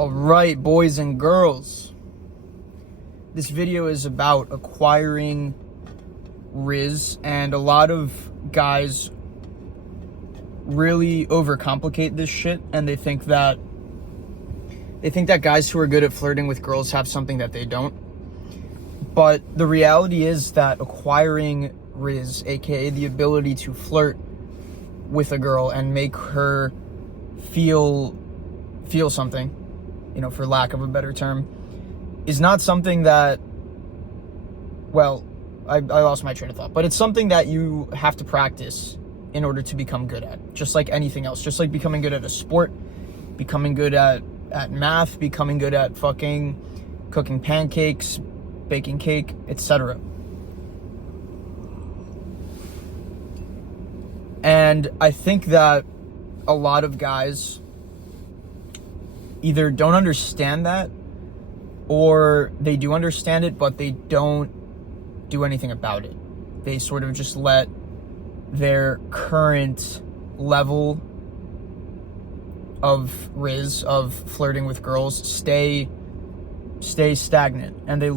Alright, boys and girls, this video is about acquiring Riz, and a lot of guys really overcomplicate this shit, and they think that guys who are good at flirting with girls have something that they don't. But the reality is that acquiring Riz, aka the ability to flirt with a girl and make her feel something, for lack of a better term, is not something that, well, I lost my train of thought, but it's something that you have to practice in order to become good at, just like anything else, just like becoming good at a sport, becoming good at math, becoming good at fucking cooking pancakes, baking cake, etc. And I think that a lot of guys either don't understand that, or they do understand it, but they don't do anything about it. They sort of just let their current level of Riz, of flirting with girls, stay stagnant, and they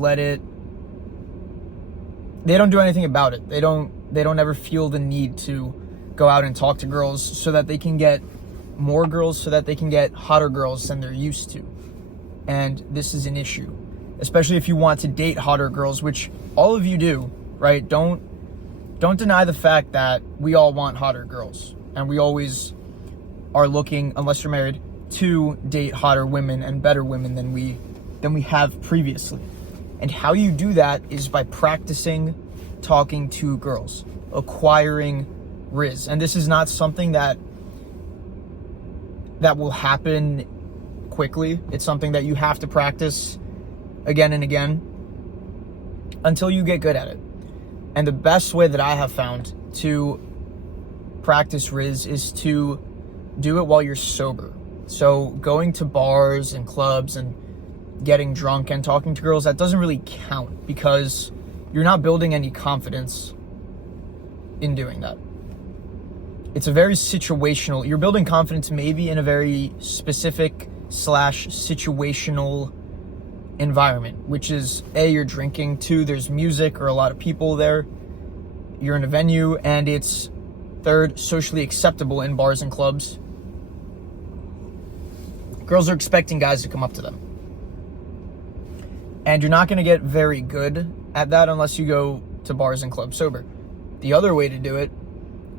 don't do anything about it. They don't ever feel the need to go out and talk to girls so that they can get more girls, so that they can get hotter girls than they're used to. And this is an issue, especially if you want to date hotter girls, which all of you do, right? Don't deny the fact that we all want hotter girls, and we always are looking, unless you're married, to date hotter women and better women than we have previously. And how you do that is by practicing talking to girls, acquiring Riz. And this is not something that will happen quickly. It's something that you have to practice again and again until you get good at it. And the best way that I have found to practice Riz is to do it while you're sober. So going to bars and clubs and getting drunk and talking to girls, that doesn't really count, because you're not building any confidence in doing that. It's a very situational, you're building confidence maybe in a very specific / situational environment, which is A, you're drinking, 2, there's music or a lot of people there, you're in a venue, and it's 3rd, socially acceptable in bars and clubs. Girls are expecting guys to come up to them. And you're not going to get very good at that unless you go to bars and clubs sober. The other way to do it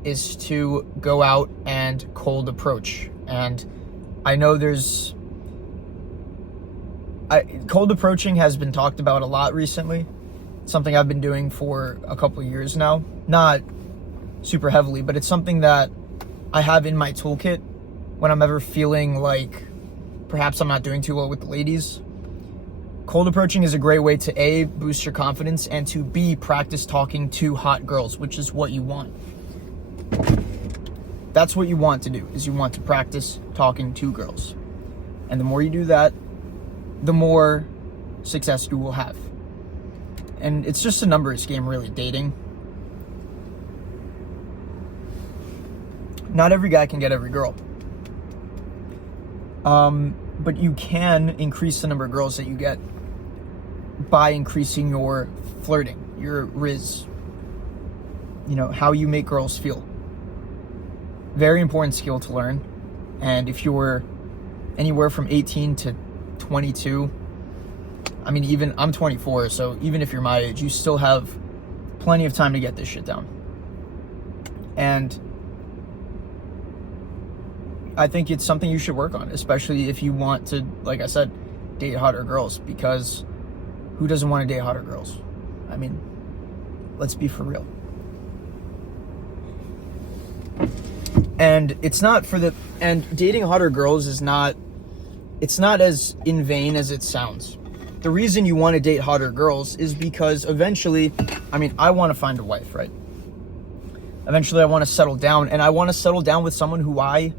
is to go out and cold approach. And I know cold approaching has been talked about a lot recently. It's something I've been doing for a couple of years now. Not super heavily, but it's something that I have in my toolkit when I'm ever feeling like perhaps I'm not doing too well with the ladies. Cold approaching is a great way to A, boost your confidence, and to B, practice talking to hot girls, which is what you want. That's what you want to do, is you want to practice talking to girls. And the more you do that, the more success you will have. And it's just a numbers game, really, dating. Not every guy can get every girl. But you can increase the number of girls that you get by increasing your flirting, your Riz. How you make girls feel. Very important skill to learn. And if you're anywhere from 18 to 22, I'm 24, so even if you're my age, you still have plenty of time to get this shit down. And I think it's something you should work on, especially if you want to, like I said, date hotter girls, because who doesn't want to date hotter girls? Let's be for real. And and dating hotter girls it's not as in vain as it sounds. The reason you want to date hotter girls is because eventually, I want to find a wife, right? Eventually I want to settle down, and I want to settle down with someone who I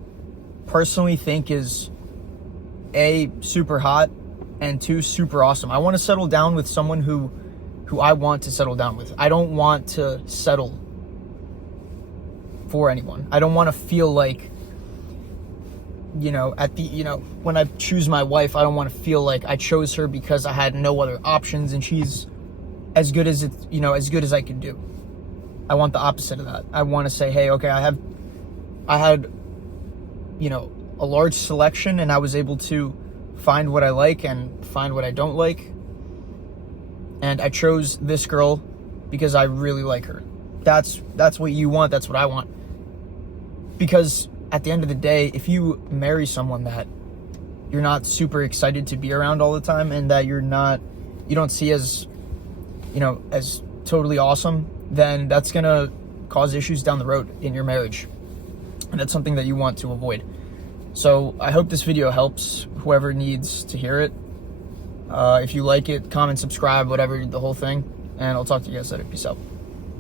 personally think is A, super hot, and 2, super awesome. I want to settle down with someone who I want to settle down with. I don't want to settle for anyone. I don't want to feel like you know, when I choose my wife, I don't want to feel like I chose her because I had no other options and she's as good as as good as I could do. I want the opposite of that. I want to say, hey, okay, I had, a large selection, and I was able to find what I like and find what I don't like. And I chose this girl because I really like her. That's what you want. That's what I want. Because at the end of the day, if you marry someone that you're not super excited to be around all the time, and that you don't see as, as totally awesome, then that's going to cause issues down the road in your marriage. And that's something that you want to avoid. So I hope this video helps whoever needs to hear it. If you like it, comment, subscribe, whatever, the whole thing. And I'll talk to you guys later. Peace out.